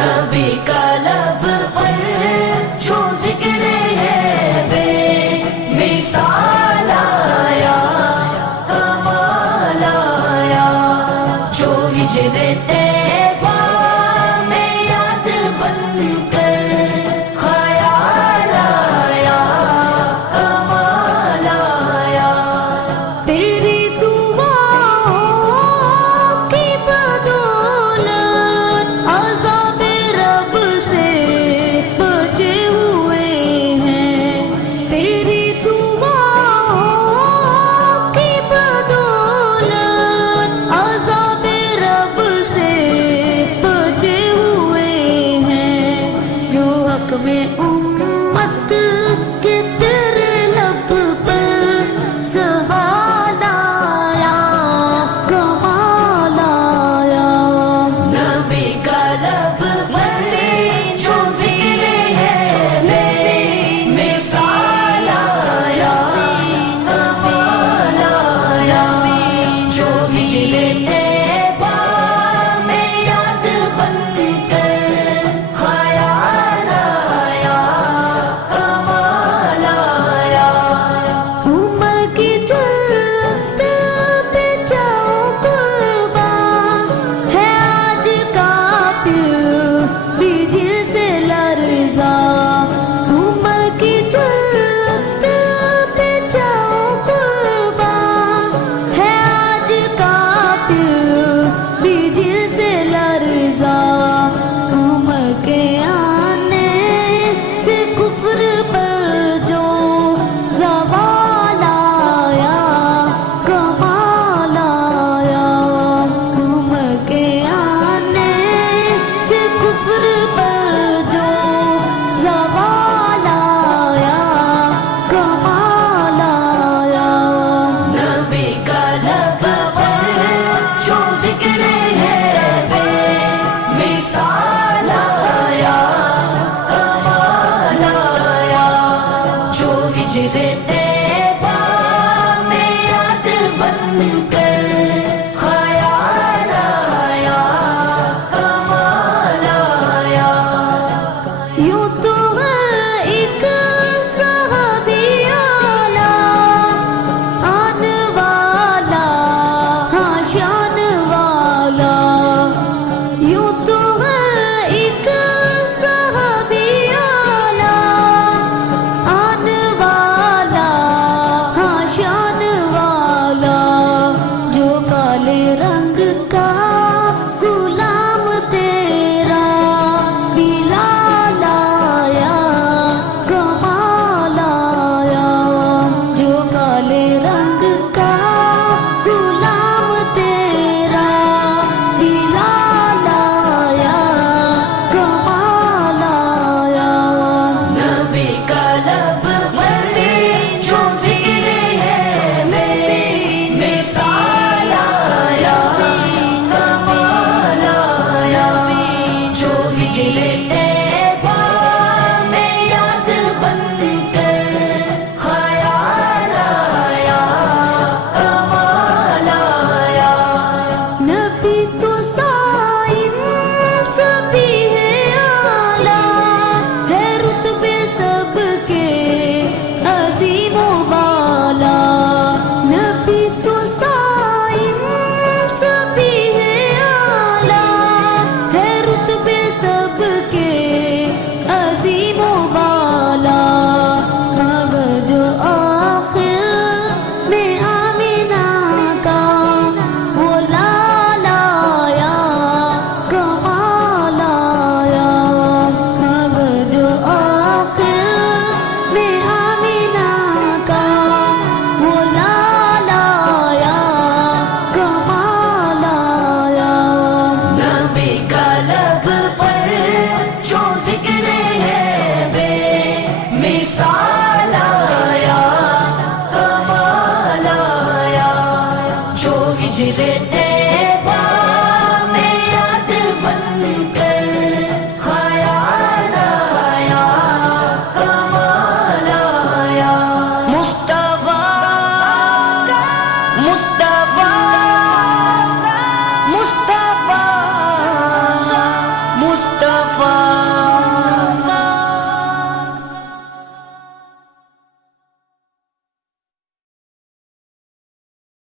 نبی کا لب پر جو ذکر ہے بے مثال آیا، کمال آیا، جو ہجر طیبہ میں یاد بن کر خیال آیا، کمال آیا۔ تیری دعاؤں کی بدولت عذاب رب سے بچے ہوئے ہیں، تیری دعاؤں کی بدولت عذاب رب سے بچے ہوئے ہیں، جو حق میں امت کے تیرے لب پر سوال آیا، کمال آیا۔ نبی کا لب پر جو ذکر ہے بے مثال آیا، کمال آیا، جو ہجر طیبہ میں یاد بن کر خیال آیا، کمال آیا۔ عمر کی جرت پہ جاؤ قربان، ہے آج کافر بھی دل سے لرزا، عمر کی جرت پہ جاؤ قربان، ہے آج کافر بھی دل سے لرزا، عمر کے آنے سے کفر پر جو زوال آیا، کمال آیا، عمر کے آنے سے کفر پر جو زوال آیا، کمال آیا۔ نبی کا لب پر جو ذکر ہے بے مثال آیا، کمال آیا، جو ہجر طیبہ میں یاد بن کر خیال آیا، کمال آیا۔ یوں تو ہر ایک صحابی اعلیٰ، آن والا، ہاں شان والا، یوں تو ہر ایک صحابی اعلیٰ، آن والا، ہاں شان والا، جو کالے رنگ کا غلام تیرا بلال آیا، کمال آیا، جو کالے رنگ کا غلام تیرا بلال آیا، کمال آیا۔ نبی کا لب پر جو ذکر ہے بے مثال آیا، کمال آیا، جو ہجر طیبہ میں یاد بن کر خیال آیا، کمال آیا۔ نبی تو صائم سبھی ہے اعلیٰ، ہے رتبے سب کے عظیم و بالا، نبی تو صائم سبھی ہے اعلیٰ، ہے رتبے سب کے عظیم و بالا، مگر جو آخر میں آمینہ کا وہ لال آیا، کمال آیا، مگر جو آخر میں آمینہ کا وہ لال آیا، کمال آیا۔ نبی کا لب پر جو ذکر ہے بے مثال